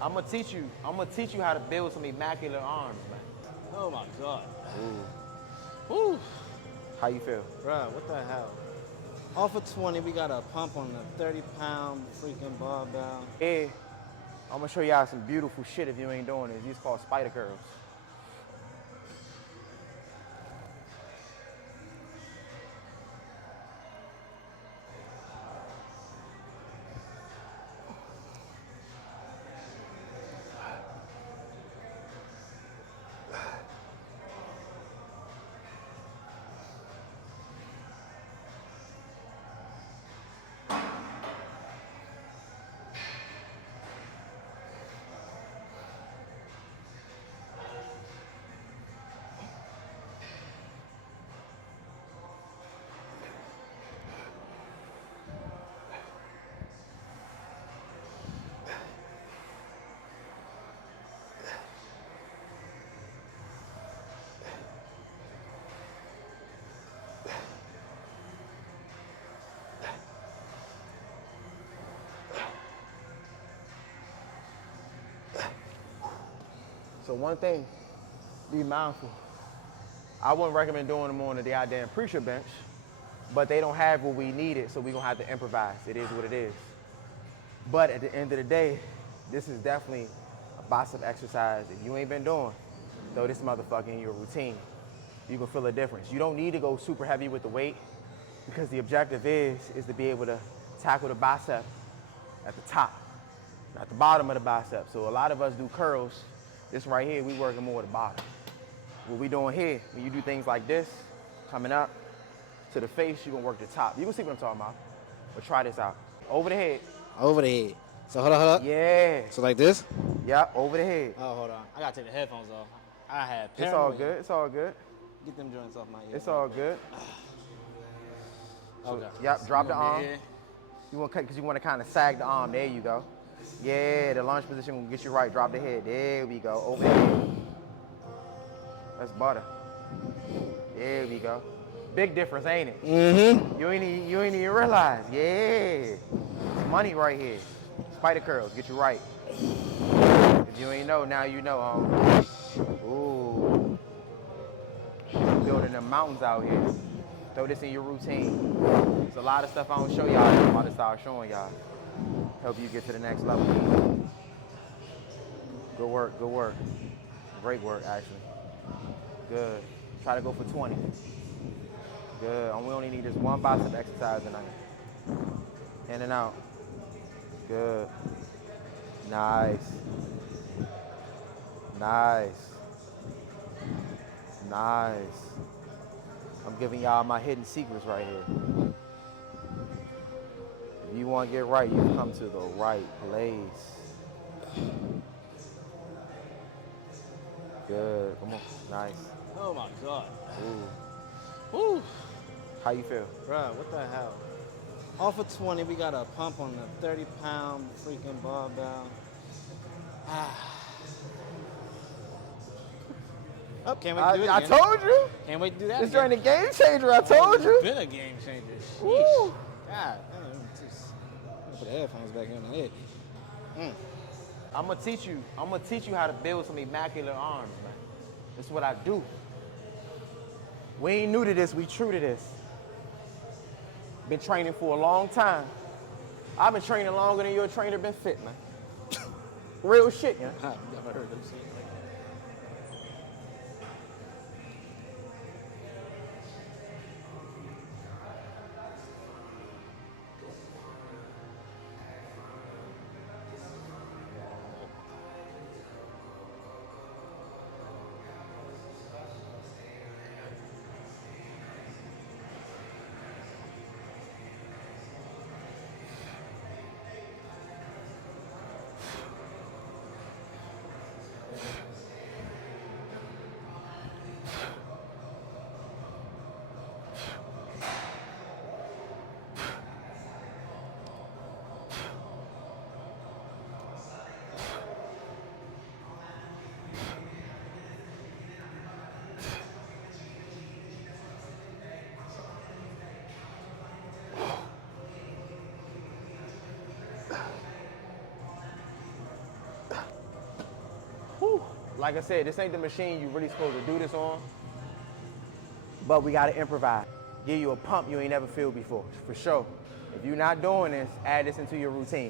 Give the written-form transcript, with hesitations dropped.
I'm gonna teach you how to build some immaculate arms, man. Oh my God. Ooh. Woo. How you feel? Bruh, what the hell? Off of 20, we got a pump on the 30-pound freaking barbell. Yeah. I'm gonna show y'all some beautiful shit if you ain't doing this. These called spider curls. So one thing, be mindful. I wouldn't recommend doing them on the goddamn preacher bench, but they don't have what we needed, so we're gonna have to improvise. It is what it is. But at the end of the day, this is definitely a bicep exercise. If you ain't been doing, throw this motherfucker in your routine. You can feel a difference. You don't need to go super heavy with the weight because the objective is to be able to tackle the bicep at the top, not the bottom of the bicep. So a lot of us do curls. This right here, we working more at the bottom. What we doing here, when you do things like this, coming up to the face, you're gonna work the top. You can see what I'm talking about. But try this out. Over the head. Over the head. So hold on. Yeah. So like this? Yep, over the head. Oh, hold on. I gotta take the headphones off. I had It's all paranoia. good, it's all good. Get them joints off my ear. It's all good. Okay. Yep, drop the So arm. here. You want, because you want to kind of sag the arm. There you go. Yeah, the lunge position will get you right. Drop the head. There we go. Over the head. That's butter. There we go. Big difference, ain't it? Mm-hmm. You ain't even realize. Yeah. It's money right here. Spider curls, get you right. If you ain't know, now you know. Ooh. Building them mountains out here. Throw this in your routine. There's a lot of stuff I don't show y'all. I'm about to start showing y'all. Help you get to the next level. Good work, good work. Great work, actually. Good. Try to go for 20. Good. And we only need this one bicep exercise tonight. In and out. Good. Nice. Nice. Nice. I'm giving y'all my hidden secrets right here. If you want to get right, you come to the right place. Good. Come on. Nice. Oh my God. Ooh. Woo. How you feel? Bruh, what the hell? Off of 20, we got a pump on the 30-pound freaking barbell. Oh, can't wait to do it I again. told you. Can't wait to do that This again. joint a game changer. I told you. It's been a game changer. Sheesh. Woo. God, damn. Put the headphones back on the head. I'm gonna teach you how to build some immaculate arms, man. That's what I do. We ain't new to this, we true to this. Been training for a long time. I've been training longer than your trainer been fit, man. Real shit, man. I've never heard them say it like that. like I said, this ain't the machine you really supposed to do this on, but we gotta improvise. Give you a pump you ain't never feel before, for sure. If you're not doing this, add this into your routine.